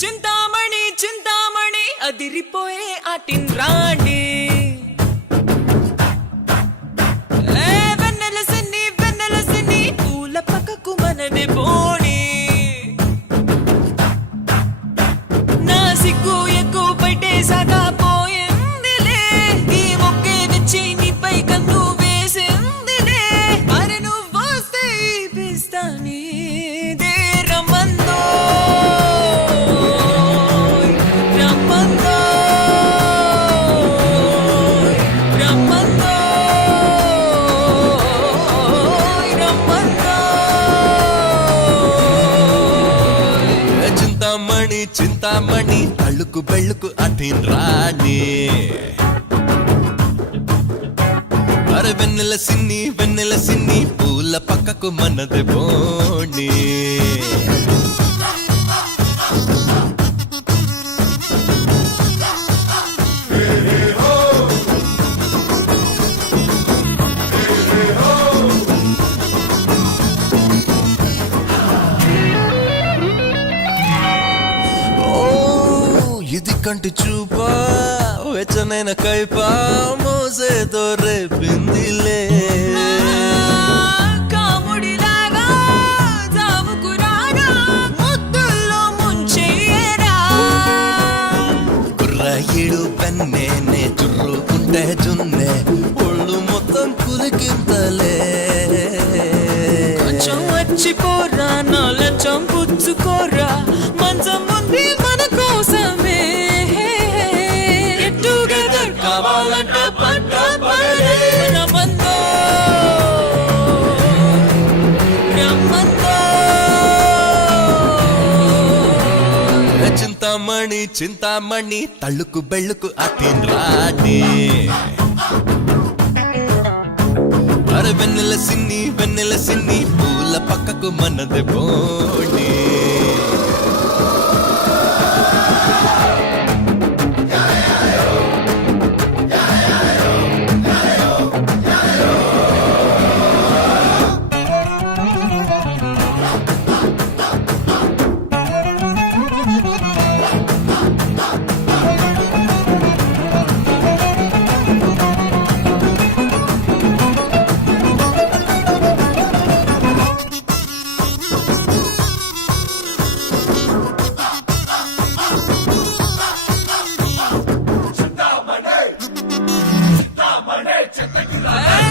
చింతామణి చింతామణి అదిరిపోయే ఆటిన్ రాణి వెన్నెల సిన్ని పూల పక్కకు మనది పోనీ నా సిగ్గు ఎక్కువ పట్టేసాగా పోయిందిలే ఈ మొక్కే తెచ్చి నీపై కన్ను వేసిందిలే మరి నువ్వు వస్తే పిస్తా నీదే రమ్మందో చింతామణి చింతామణి అళ్ళుకు బెళ్ళుకు అటిన్ రాణి అరే వెన్నెల సిన్ని పూల పక్కకు మనది బోణి ఇది కంటి చూపా వెచ్చనైన కైపా మోసేతో రేపిందిలే కాముడిలాగా జాముకురాగా ముద్దుల్లో ముంచేయరా కుర్రాయిడు పెన్నే చుర్రుకుంటే జున్నే ఒళ్ళు మొత్తం కులికింతలే కొంచెం వచ్చిపోరా నా లచ్చం పుచ్చుకోరా మంచం ఉంది మన కోసమే Get together కావాలంటే పంట పడే రమ్మందో రమ్మందో చింతామణి చింతామణి తళ్ళుకు బెళ్ళుకు అటిన్ రాణి అరే వెన్నెల సిన్ని పూల పక్కకు మనది బోణి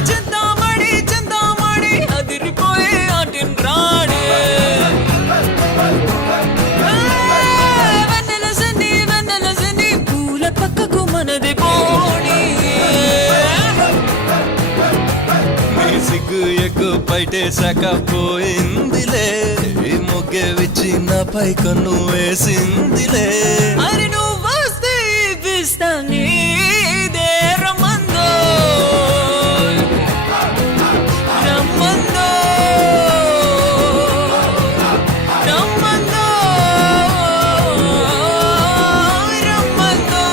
చింతామణి చింతామణి అదిరిపోయే ఆటిన్ రాణి వెన్నెల సిన్ని పూల పక్కకు మనది పోనీ నీ సిగ్గు ఎక్కువ బయటేశాక పోయిందిలే ఈ మొగ్గే విచ్చి నాపై కన్ను వేసిందిలే మరి నువ్వు వస్తే పిస్తా నీదే రమ్మందో రమ్మందో రమ్మందో రమ్మందో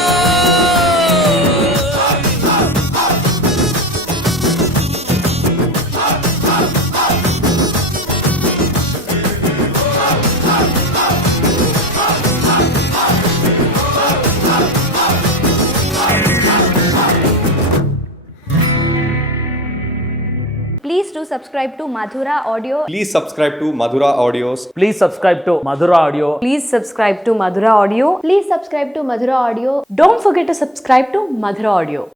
Please do subscribe to Madhura Audio. Please subscribe to Madhura Audios. Please subscribe to Madhura Audio. Please subscribe to Madhura Audio. Please subscribe to Madhura Audio. Don't forget to subscribe to Madhura Audio.